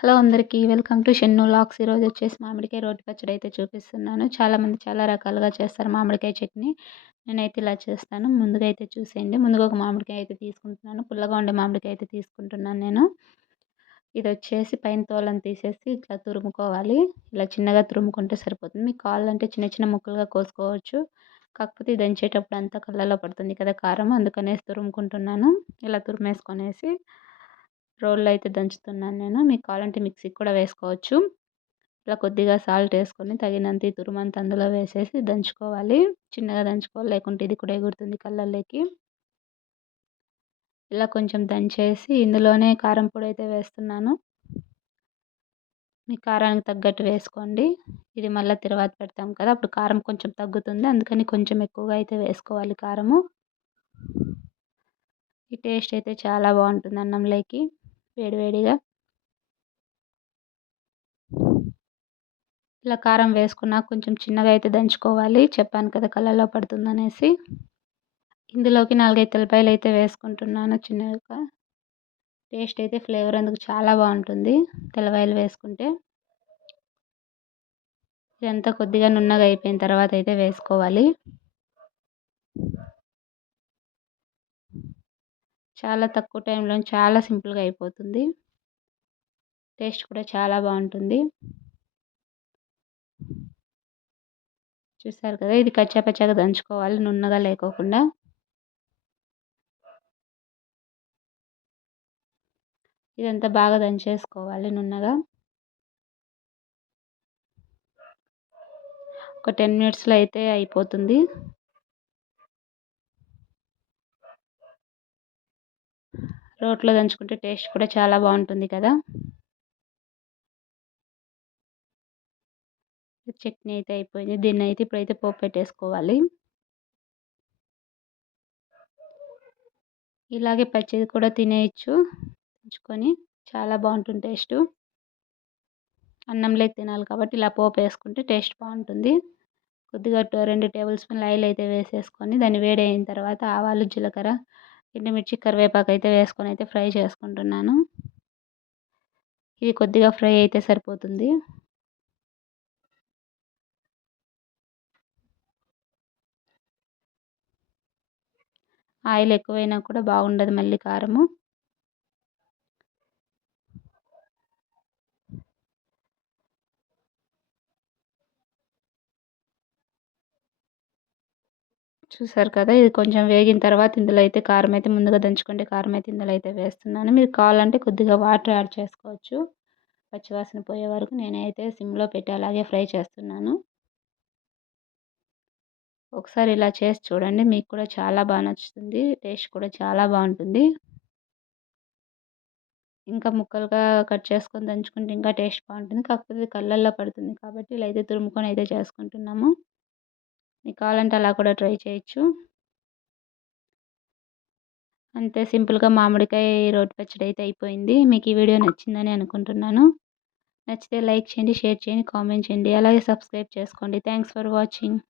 Hello అందరికీ welcome to Shannu lakhs. ఈరోజు వచ్చేసి మామిడికాయ రోటి పచ్చడి అయితే చూపిస్తున్నాను. చాలామంది చాలా రకాలుగా చేస్తారు మామిడికాయ చట్నీ. నేనైతే ఇలా చేస్తాను. ముందుగా అయితే చూసేయండి. ముందుగా ఒక మామిడికాయ అయితే తీసుకుంటున్నాను. పుల్లగా ఉండే మామిడికాయ అయితే తీసుకుంటున్నాను నేను. ఇది వచ్చేసి పైన తోలను తీసేసి ఇట్లా తురుముకోవాలి. ఇలా చిన్నగా తురుముకుంటే సరిపోతుంది. మీకు కావాలంటే చిన్న చిన్న ముక్కలుగా కోసుకోవచ్చు. కాకపోతే దంచేటప్పుడు అంతా కళ్ళలో పడుతుంది కదా కారం. అందుకనేసి తురుముకుంటున్నాను. ఇలా తురిమేసుకొనేసి రోల్లో అయితే దంచుతున్నాను నేను. మీకు కావాలంటే మిక్సీకి కూడా వేసుకోవచ్చు. ఇలా కొద్దిగా సాల్ట్ వేసుకొని తగినంత ఈ తురుమంత అందులో వేసేసి దంచుకోవాలి. చిన్నగా దంచుకోవాలి. లేకుంటే ఇది కూడా ఎగురుతుంది కళ్ళల్లోకి. ఇలా కొంచెం దంచేసి ఇందులోనే కారం పొడి అయితే వేస్తున్నాను. మీ కారానికి తగ్గట్టు వేసుకోండి. ఇది మళ్ళీ తర్వాత పెడతాం కదా అప్పుడు కారం కొంచెం తగ్గుతుంది. అందుకని కొంచెం ఎక్కువగా అయితే వేసుకోవాలి కారము. ఈ టేస్ట్ అయితే చాలా బాగుంటుంది అన్నంలోకి. వేడివేడిగా ఇలా కారం వేసుకున్నాక కొంచెం చిన్నగా అయితే దంచుకోవాలి. చెప్పాను కదా కళ్ళలో పడుతుందనేసి. ఇందులోకి నాలుగైదు తెల్లపాయలు అయితే వేసుకుంటున్నాను చిన్నగా. టేస్ట్ అయితే ఫ్లేవర్ అందుకు చాలా బాగుంటుంది తెల్లవాయలు వేసుకుంటే. ఇదంతా కొద్దిగా నున్నగా అయిపోయిన తర్వాత అయితే వేసుకోవాలి. చాలా తక్కువ టైంలో చాలా సింపుల్గా అయిపోతుంది. టేస్ట్ కూడా చాలా బాగుంటుంది. చూసారు కదా ఇది కచ్చా పచ్చాగా దంచుకోవాలి నున్నగా లేకోకుండా. ఇదంతా బాగా దంచేసుకోవాలి నున్నగా. ఒక టెన్ మినిట్స్లో అయితే అయిపోతుంది. రోట్లో దంచుకుంటే టేస్ట్ కూడా చాలా బాగుంటుంది కదా. చట్నీ అయితే అయిపోయింది. దీన్ని అయితే ఇప్పుడైతే పోపు పెట్టేసుకోవాలి. ఇలాగే పచ్చిది కూడా తినేయచ్చు. దంచుకొని చాలా బాగుంటుంది టేస్ట్. అన్నంలోకి తినాలి కాబట్టి ఇలా పోపు వేసుకుంటే టేస్ట్ బాగుంటుంది. కొద్దిగా రెండు టేబుల్ స్పూన్లు ఆయిల్ అయితే వేసేసుకొని దాన్ని వేడి అయిన తర్వాత ఆవాలు జీలకర్ర ఎండుమిర్చి కరివేపాకు అయితే వేసుకొని అయితే ఫ్రై చేసుకుంటున్నాను. ఇది కొద్దిగా ఫ్రై అయితే సరిపోతుంది. ఆయిల్ ఎక్కువైనా కూడా బాగుండదు మళ్ళీ కారము. చూసారు కదా ఇది కొంచెం వేగిన తర్వాత ఇందులో అయితే కారం అయితే ముందుగా దంచుకుంటే కారం అయితే ఇందులో అయితే వేస్తున్నాను. మీరు కావాలంటే కొద్దిగా వాటర్ యాడ్ చేసుకోవచ్చు. పచ్చివాసన పోయే వరకు నేనైతే సిమ్లో పెట్టి అలాగే ఫ్రై చేస్తున్నాను. ఒకసారి ఇలా చేసి చూడండి మీకు కూడా చాలా బాగా నచ్చుతుంది టేస్ట్ కూడా చాలా బాగుంటుంది. ఇంకా ముక్కలుగా కట్ చేసుకొని దంచుకుంటే ఇంకా టేస్ట్ బాగుంటుంది. కాకపోతే కళ్ళల్లో పడుతుంది కాబట్టి ఇలా అయితే తురుముకొని అయితే చేసుకుంటున్నాము. మీకు కావాలంటే అలా కూడా ట్రై చేయొచ్చు. అంతే సింపుల్గా మామిడికాయ రోటి పచ్చడి అయితే అయిపోయింది. మీకు ఈ వీడియో నచ్చిందని అనుకుంటున్నాను. నచ్చితే లైక్ చేయండి షేర్ చేయండి కామెంట్ చేయండి. అలాగే సబ్స్క్రైబ్ చేసుకోండి. Thanks for watching.